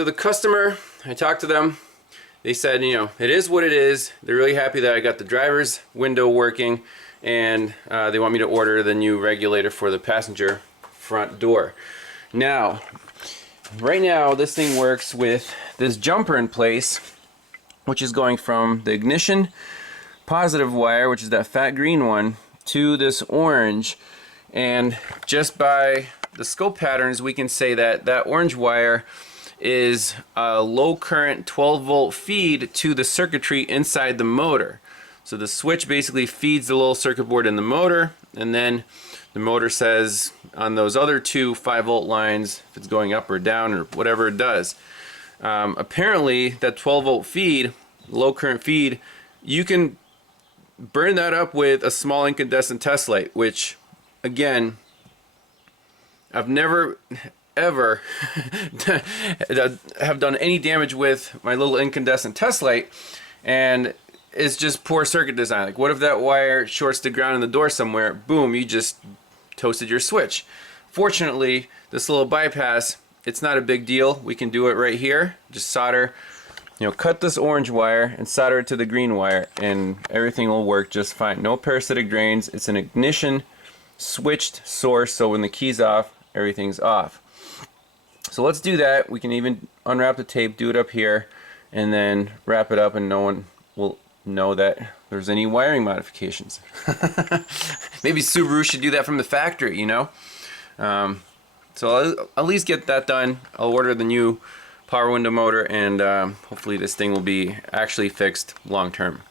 So the customer, I talked to them. They said, you know, it is what it is. They're really happy that I got the driver's window working, and they want me to order the new regulator for the passenger front door. Now, right now, this thing works with this jumper in place, which is going from the ignition positive wire, which is that fat green one, to this orange. And just by the scope patterns, we can say that that orange wire is a low current 12 volt feed to the circuitry inside the motor. So the switch basically feeds the little circuit board in the motor, and then the motor says on those other two 5 volt lines if it's going up or down or whatever it does. Apparently that 12 volt feed, low current feed, you can burn that up with a small incandescent test light, which again, I've never ever have done any damage with my little incandescent test light, and it's just poor circuit design. Like, what if that wire shorts the ground in the door somewhere? Boom, you just toasted your switch. Fortunately, this little bypass, it's not a big deal. We can do it right here. Just solder, you know, cut this orange wire and solder it to the green wire, and everything will work just fine. No parasitic drains. It's an ignition switched source, so when the key's off, everything's off. So let's do that. We can even unwrap the tape, do it up here, and then wrap it up, and no one will know that there's any wiring modifications. Maybe Subaru should do that from the factory, you know? So I'll at least get that done. I'll order the new power window motor, and hopefully this thing will be actually fixed long term.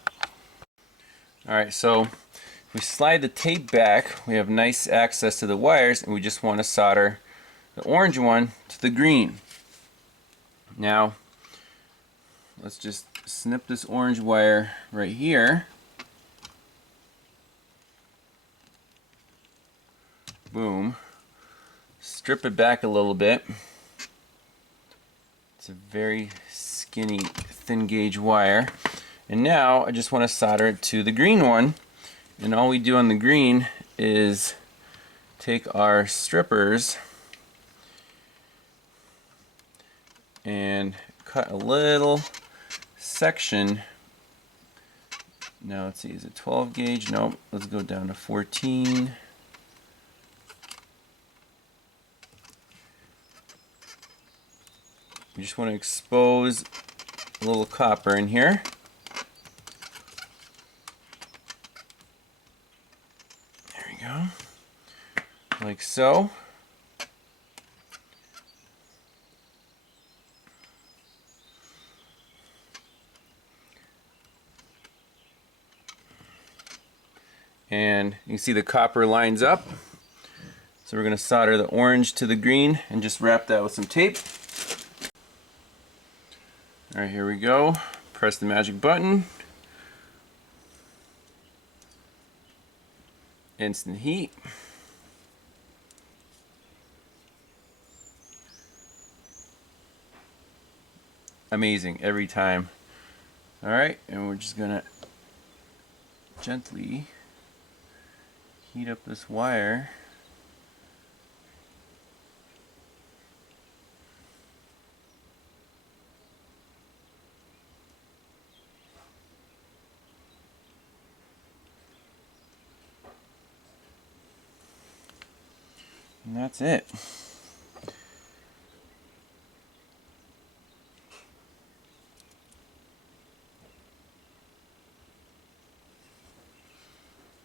Alright, so if we slide the tape back, we have nice access to the wires, and we just want to solder the orange one to the green. Now, let's just snip this orange wire right here. Boom. Strip it back a little bit. It's a very skinny, thin gauge wire. And now I just want to solder it to the green one. And all we do on the green is take our strippers and cut a little section. Now let's see, is it 12 gauge? Nope, let's go down to 14. You just want to expose a little copper in here. There we go. Like so. And you can see the copper lines up. So we're going to solder the orange to the green and just wrap that with some tape. Alright, here we go. Press the magic button. Instant heat. Amazing every time. Alright, and we're just going to gently heat up this wire. And that's it.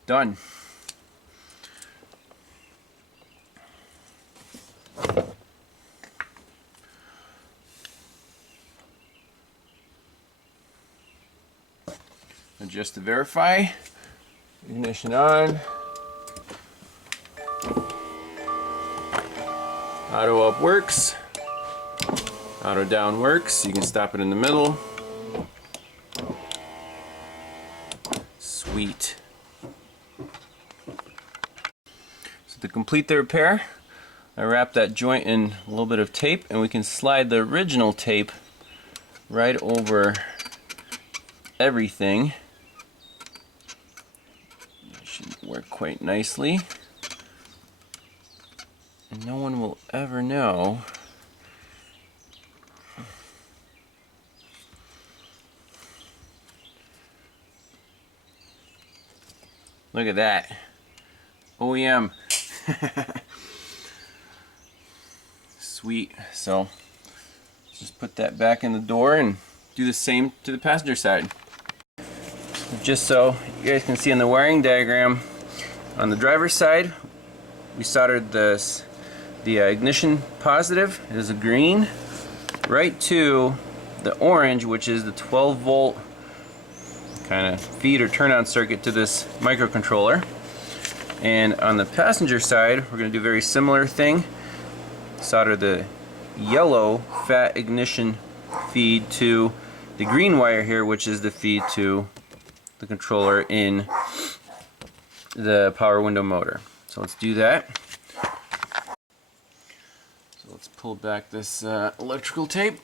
Done. And just to verify, ignition on, auto up works, auto down works. You can stop it in the middle. Sweet. So to complete the repair, I wrap that joint in a little bit of tape, and we can slide the original tape right over everything. It should work quite nicely. And no one will ever know Look at that. OEM. Sweet. So just put that back in the door and do the same to the passenger side. Just so you guys can see on the wiring diagram, on the driver's side, we soldered the ignition positive, it is a green, right to the orange, which is the 12 volt kind of feed or turn on circuit to this microcontroller. And on the passenger side, we're going to do a very similar thing. Solder the yellow fat ignition feed to the green wire here, which is the feed to the controller in the power window motor. So let's do that. So let's pull back this electrical tape.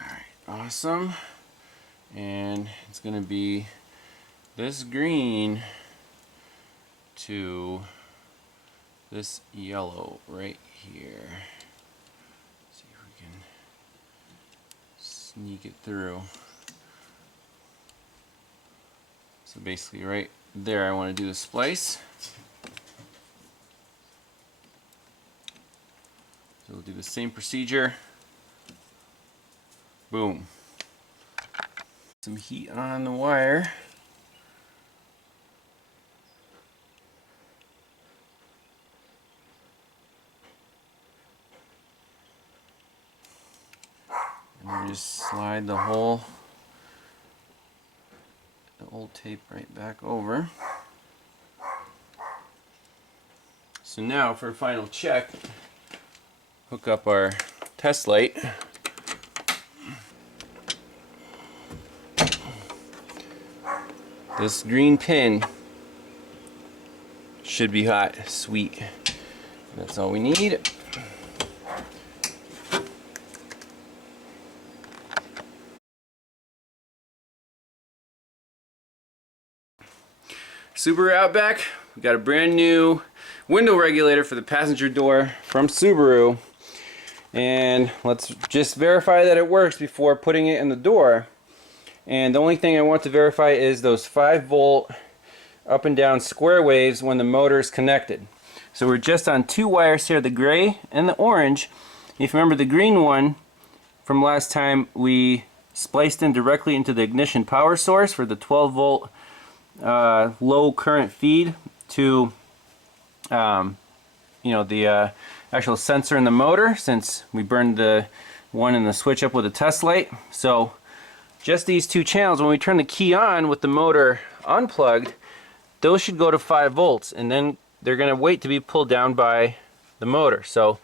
Alright, awesome. And it's going to be this green to this yellow right here. See if we can sneak it through. So basically right there I want to do the splice. So we'll do the same procedure. Boom. Some heat on the wire. And then just slide the old tape right back over. So now for a final check, hook up our test light. This green pin should be hot. Sweet. That's all we need. Subaru Outback, we got a brand new window regulator for the passenger door from Subaru. And let's just verify that it works before putting it in the door. And the only thing I want to verify is those 5 volt up and down square waves when the motor is connected. So we're just on 2 wires here, the gray and the orange. If you remember the green one from last time, we spliced in directly into the ignition power source for the 12 volt low current feed to the actual sensor in the motor, since we burned the one in the switch up with a test light. So just these 2 channels, when we turn the key on with the motor unplugged, those should go to 5 volts, and then they're going to wait to be pulled down by the motor. So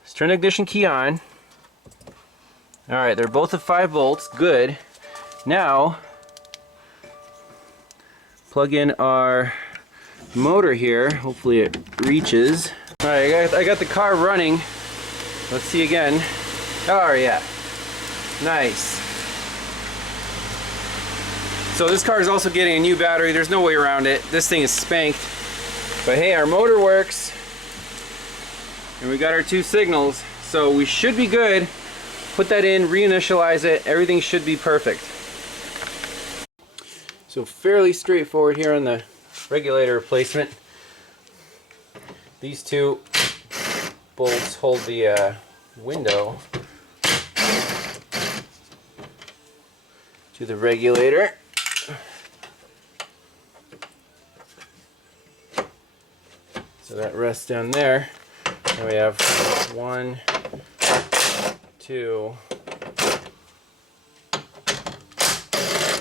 let's turn the ignition key on. Alright, they're both at 5 volts, good. Now plug in our motor here, hopefully it reaches. Alright, I got the car running. Let's see again. Oh yeah, nice. So this car is also getting a new battery. There's no way around it. This thing is spanked. But hey, our motor works. And we got our 2 signals. So we should be good. Put that in, reinitialize it. Everything should be perfect. So fairly straightforward here on the regulator replacement. These 2 bolts hold the window to the regulator. So that rests down there. And we have 1, 2,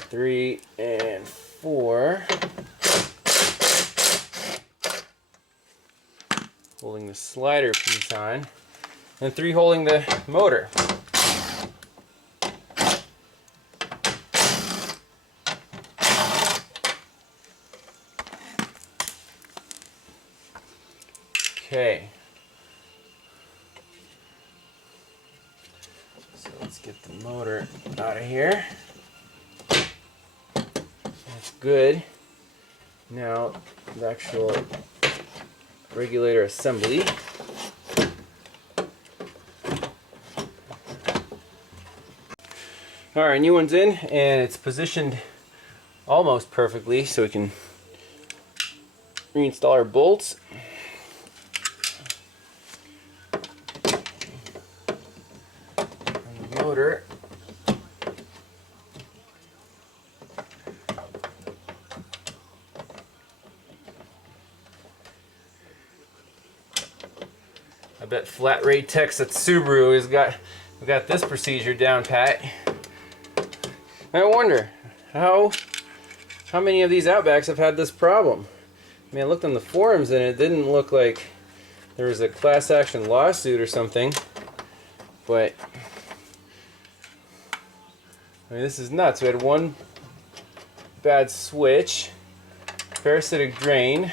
3, and 4. Holding the slider piece on. And 3 holding the motor. Okay. So let's get the motor out of here. That's good. Now the actual regulator assembly. Alright, new one's in, and it's positioned almost perfectly, so we can reinstall our bolts. And the motor. I bet flat rate techs at Subaru has got this procedure down pat. I wonder how many of these Outbacks have had this problem. I mean, I looked on the forums and it didn't look like there was a class action lawsuit or something, but I mean, this is nuts. We had one bad switch, parasitic drain,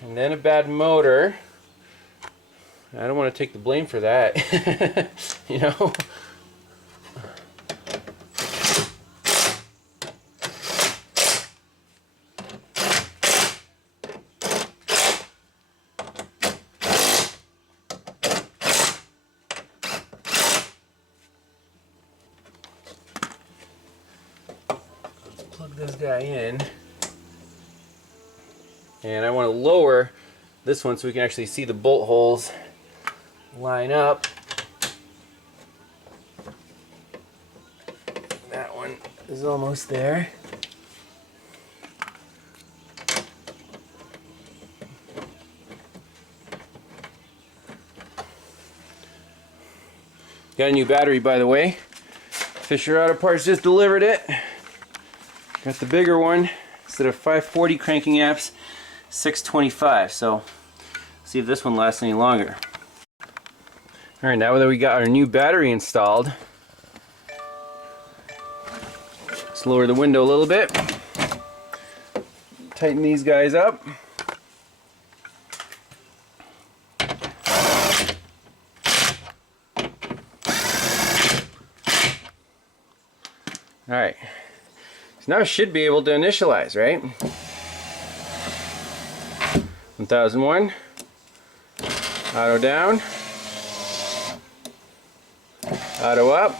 and then a bad motor. I don't want to take the blame for that, you know. Plug this guy in, and I want to lower this one so we can actually see the bolt holes line up. That one is almost there. Got a new battery, by the way. Fisher Auto Parts just delivered it. Got the bigger one. Instead of 540 cranking amps, 625. So see if this one lasts any longer. Alright, now that we got our new battery installed, let's lower the window a little bit. Tighten these guys up. Alright, so now I should be able to initialize, right? 1001, auto down, auto up,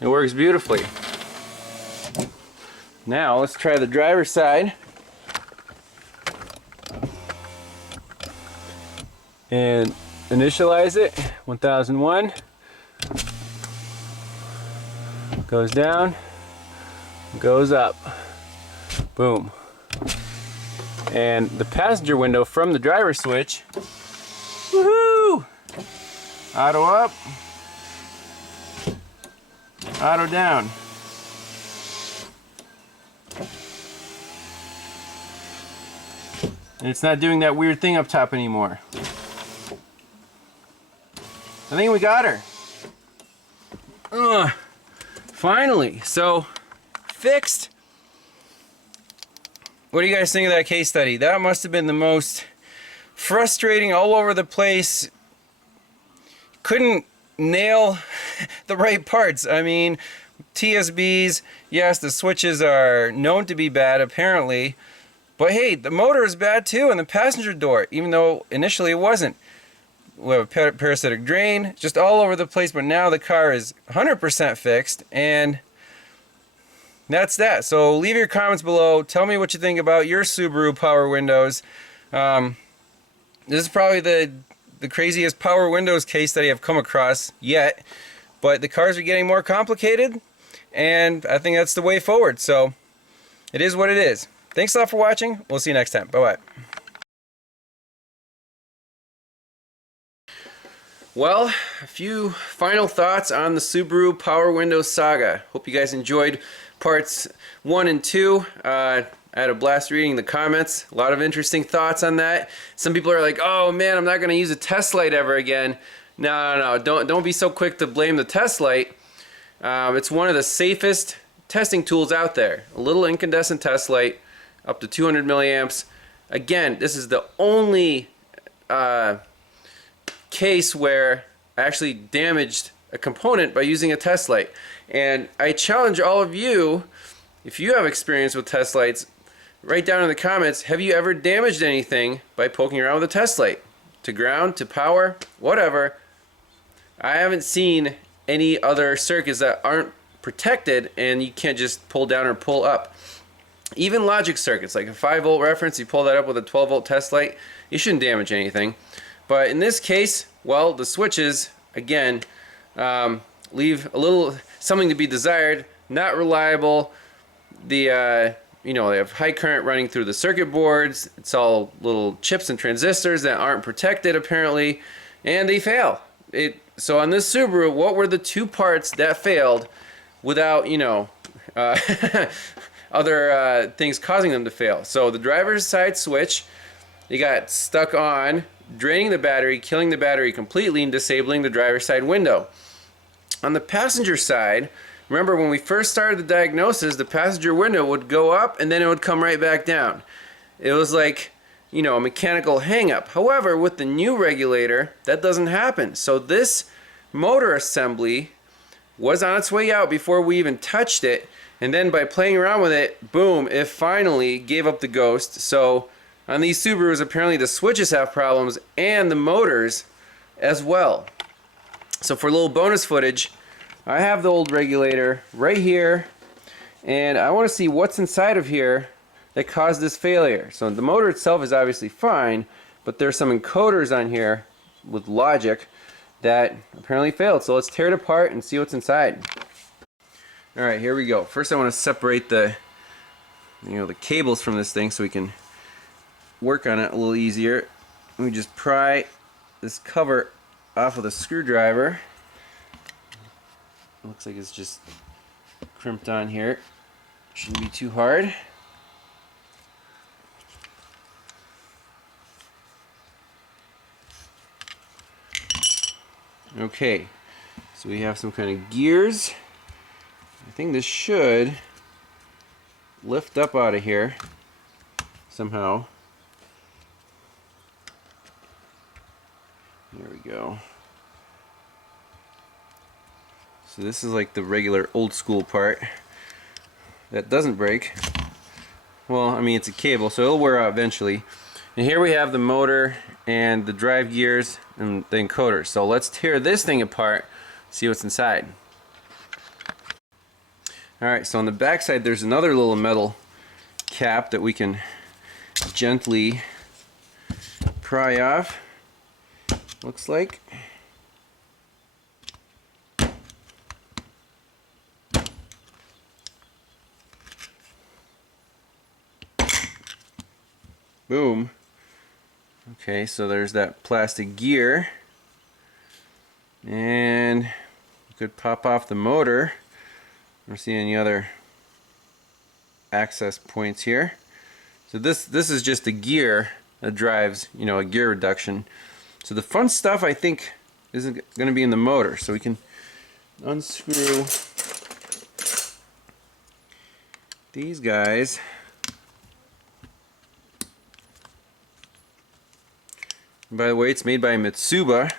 it works beautifully. Now let's try the driver's side. And initialize it. 1001 goes down, goes up, boom. And the passenger window from the driver switch, woohoo! Auto up, auto down. And it's not doing that weird thing up top anymore. I think we got her. Finally. So, fixed. What do you guys think of that case study? That must have been the most frustrating, all over the place. Couldn't nail the right parts. I mean, TSBs, yes, the switches are known to be bad apparently, but hey, the motor is bad too, and the passenger door, even though initially it wasn't. We have a parasitic drain, just all over the place, but now the car is 100% fixed, and that's that. So leave your comments below. Tell me what you think about your Subaru power windows. This is probably the craziest power windows case study I've come across yet, but the cars are getting more complicated, and I think that's the way forward. So it is what it is. Thanks a lot for watching. We'll see you next time. Bye-bye. Well, a few final thoughts on the Subaru Power Windows Saga. Hope you guys enjoyed parts 1 and 2. I had a blast reading the comments. A lot of interesting thoughts on that. Some people are like, oh man, I'm not going to use a test light ever again. No, don't be so quick to blame the test light. It's one of the safest testing tools out there. A little incandescent test light, up to 200 milliamps. Again, this is the only case where I actually damaged a component by using a test light. And I challenge all of you, if you have experience with test lights, write down in the comments, have you ever damaged anything by poking around with a test light? To ground, to power, whatever. I haven't seen any other circuits that aren't protected and you can't just pull down or pull up. Even logic circuits, like a 5-volt reference, you pull that up with a 12-volt test light, you shouldn't damage anything. But in this case, well, the switches, again, leave a little something to be desired, not reliable. You know, they have high current running through the circuit boards. It's all little chips and transistors that aren't protected apparently, and they fail. So on this Subaru, what were the 2 parts that failed without, you know, other things causing them to fail? So the driver's side switch, they got stuck on, draining the battery, killing the battery completely, and disabling the driver's side window. On the passenger side, remember when we first started the diagnosis, the passenger window would go up and then it would come right back down. It was like, you know, a mechanical hang-up. However, with the new regulator, that doesn't happen. So this motor assembly was on its way out before we even touched it, and then by playing around with it, boom, it finally gave up the ghost. So on these Subarus, apparently the switches have problems and the motors as well. So for a little bonus footage, I have the old regulator right here, and I want to see what's inside of here that caused this failure. So the motor itself is obviously fine, but there's some encoders on here with logic that apparently failed. So let's tear it apart and see what's inside. Alright, here we go. First I want to separate the cables from this thing so we can work on it a little easier. Let me just pry this cover off with a screwdriver. Looks like it's just crimped on here. Shouldn't be too hard. Okay, so we have some kind of gears. I think this should lift up out of here somehow. There we go. So this is like the regular old school part that doesn't break. Well, I mean, it's a cable, so it'll wear out eventually. And here we have the motor and the drive gears and the encoder. So let's tear this thing apart, see what's inside. Alright, so on the back side there's another little metal cap that we can gently pry off, looks like. Boom. Okay, so there's that plastic gear, and you could pop off the motor. I don't see any other access points here. So this is just a gear that drives, you know, a gear reduction. So the fun stuff I think isn't going to be in the motor. So we can unscrew these guys. By the way, it's made by Mitsuba,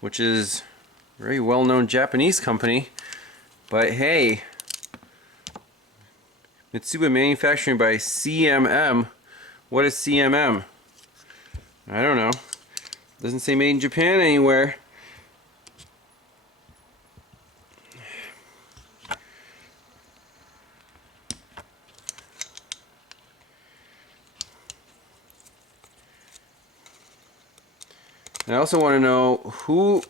which is a very well-known Japanese company. But hey, Mitsuba manufacturing by CMM. What is CMM? I don't know. Doesn't say made in Japan anywhere. I also want to know who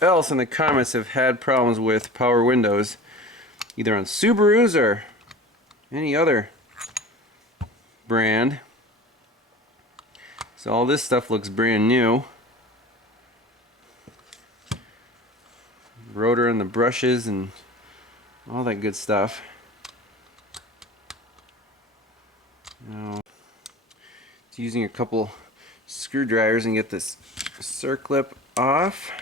else in the comments have had problems with power windows, either on Subarus or any other brand. So all this stuff looks brand new. Rotor and the brushes and all that good stuff. Now, it's using a couple screwdrivers and get this circlip off.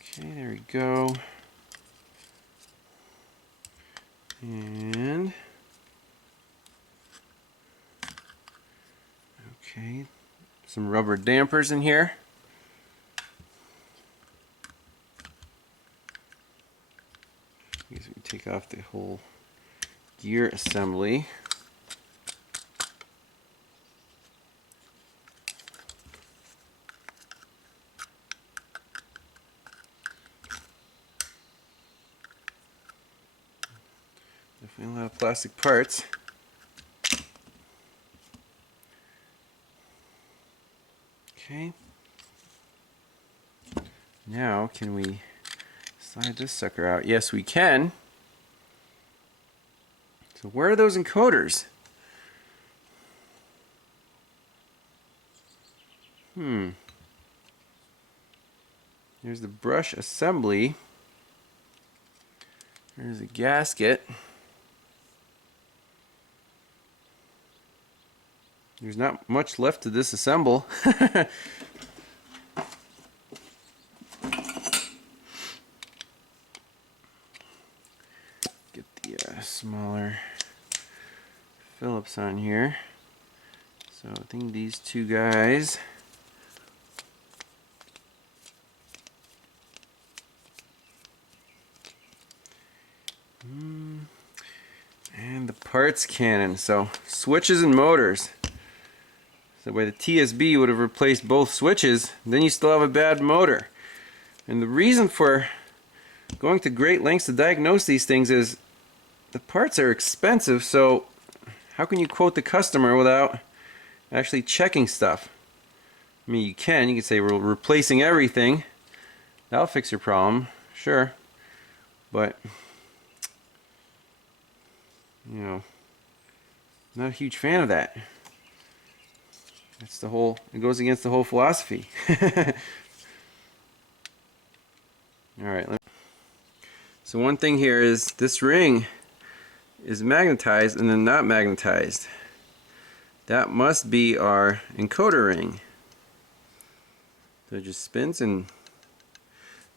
Okay, there we go. And okay, some rubber dampers in here. I guess we can take off the whole gear assembly. plastic parts. Okay. Now, can we slide this sucker out? Yes, we can. So where are those encoders? There's the brush assembly. There's a gasket. There's not much left to disassemble. Get the smaller Phillips on here. So I think these two guys. And the parts cannon. So switches and motors. So by the TSB would have replaced both switches, then you still have a bad motor. And the reason for going to great lengths to diagnose these things is the parts are expensive, so how can you quote the customer without actually checking stuff? I mean, you can say we're replacing everything. That'll fix your problem, sure. But, you know, not a huge fan of that. That's the whole, it goes against the whole philosophy. Alright, so one thing here is this ring is magnetized and then not magnetized. That must be our encoder ring. So it just spins and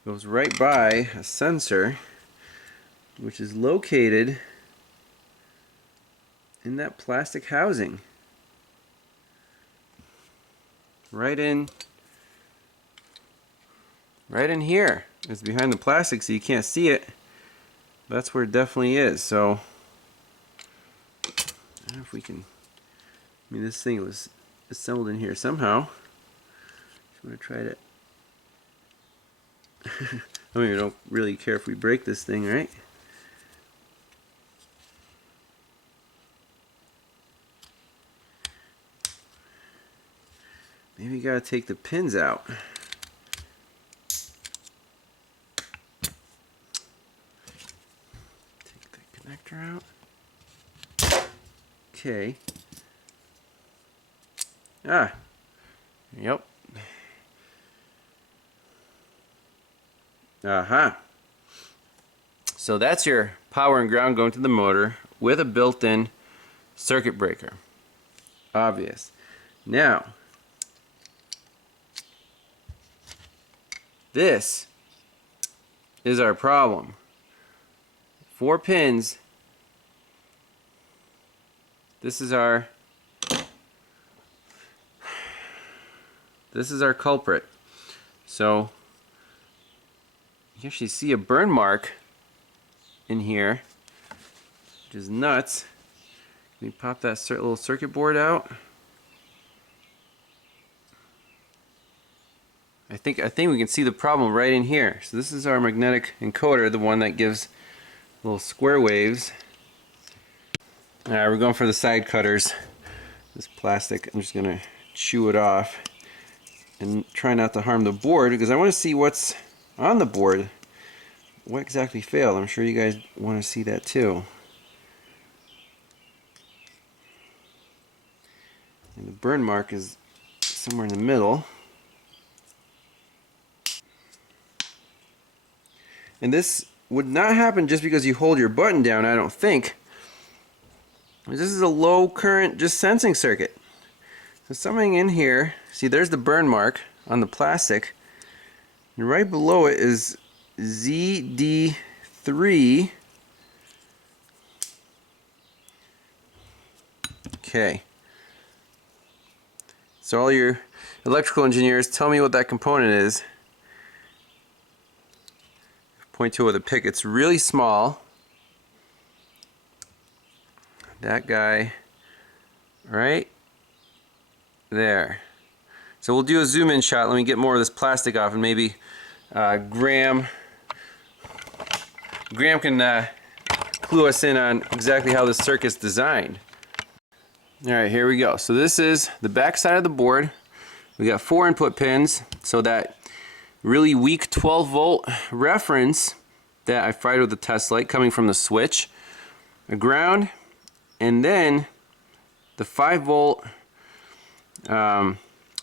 goes right by a sensor, which is located in that plastic housing. Right in here. It's behind the plastic so you can't see it. That's where it definitely is. So I don't know if we can, I mean, this thing was assembled in here somehow. Just want to try to I mean, we don't really care if we break this thing, right? Maybe you gotta take the pins out. Take the connector out. Okay. Ah. Yep. Aha. So that's your power and ground going to the motor with a built-in circuit breaker. Obvious. Now, this is our problem. 4 pins. This is our culprit. So you actually see a burn mark in here, which is nuts. Can we pop that little circuit board out? I think we can see the problem right in here. So this is our magnetic encoder, the one that gives little square waves. Alright, we're going for the side cutters. This plastic, I'm just gonna chew it off and try not to harm the board because I want to see what's on the board. What exactly failed? I'm sure you guys want to see that too. And the burn mark is somewhere in the middle. And this would not happen just because you hold your button down, I don't think. This is a low current just sensing circuit. So something in here, see there's the burn mark on the plastic. And right below it is ZD3. Okay. So all your electrical engineers, tell me what that component is. Point to it with a pick. It's really small. That guy right there. So we'll do a zoom in shot. Let me get more of this plastic off, and maybe Graham can clue us in on exactly how this circuit's designed. Alright, here we go. So this is the back side of the board. We got 4 input pins, so that really weak 12 volt reference that I fried with the test light coming from the switch, a ground, and then the 5 volt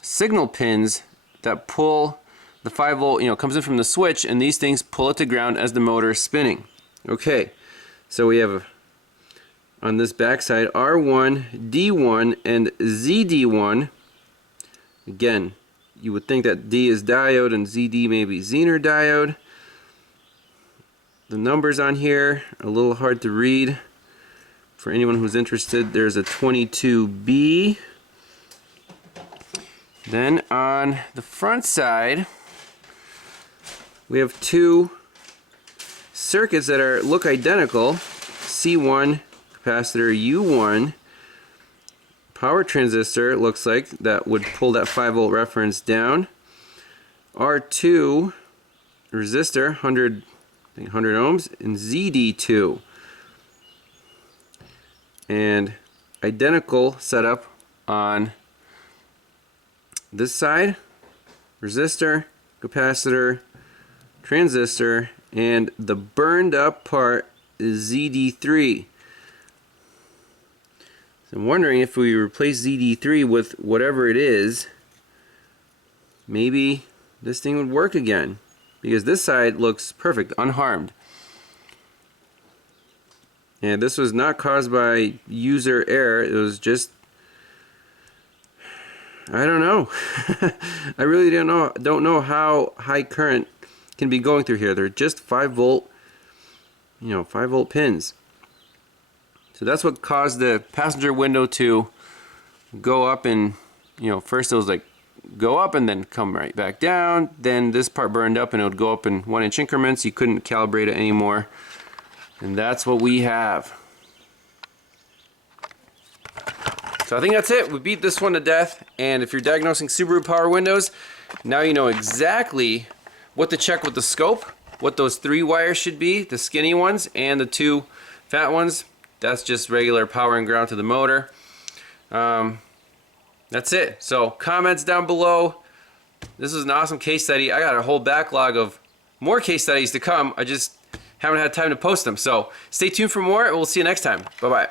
signal pins that pull the 5 volt, comes in from the switch, and these things pull it to ground as the motor is spinning. Okay, so we have on this back side R1, D1, and ZD1. Again, you would think that D is diode and ZD may be Zener diode. The numbers on here are a little hard to read. For anyone who's interested, there's a 22B. Then on the front side, we have 2 circuits that look identical. C1 capacitor, U1 power transistor, looks like, that would pull that 5 volt reference down. R2 resistor, 100 ohms, and ZD2. And identical setup on this side, resistor, capacitor, transistor, and the burned up part is ZD3. So I'm wondering if we replace ZD3 with whatever it is, maybe this thing would work again, because this side looks perfect, unharmed. And this was not caused by user error, it was just, I don't know. I really don't know how high current can be going through here. They're just 5 volt, 5 volt pins. So that's what caused the passenger window to go up, and first it was like go up and then come right back down. Then this part burned up and it would go up in 1-inch increments. You couldn't calibrate it anymore. And that's what we have. So I think that's it. We beat this one to death. And if you're diagnosing Subaru power windows, now you know exactly what to check with the scope, what those 3 wires should be, the skinny ones, and the 2 fat ones. That's just regular power and ground to the motor. That's it. So comments down below. This is an awesome case study. I got a whole backlog of more case studies to come. I just haven't had time to post them. So stay tuned for more, and we'll see you next time. Bye-bye.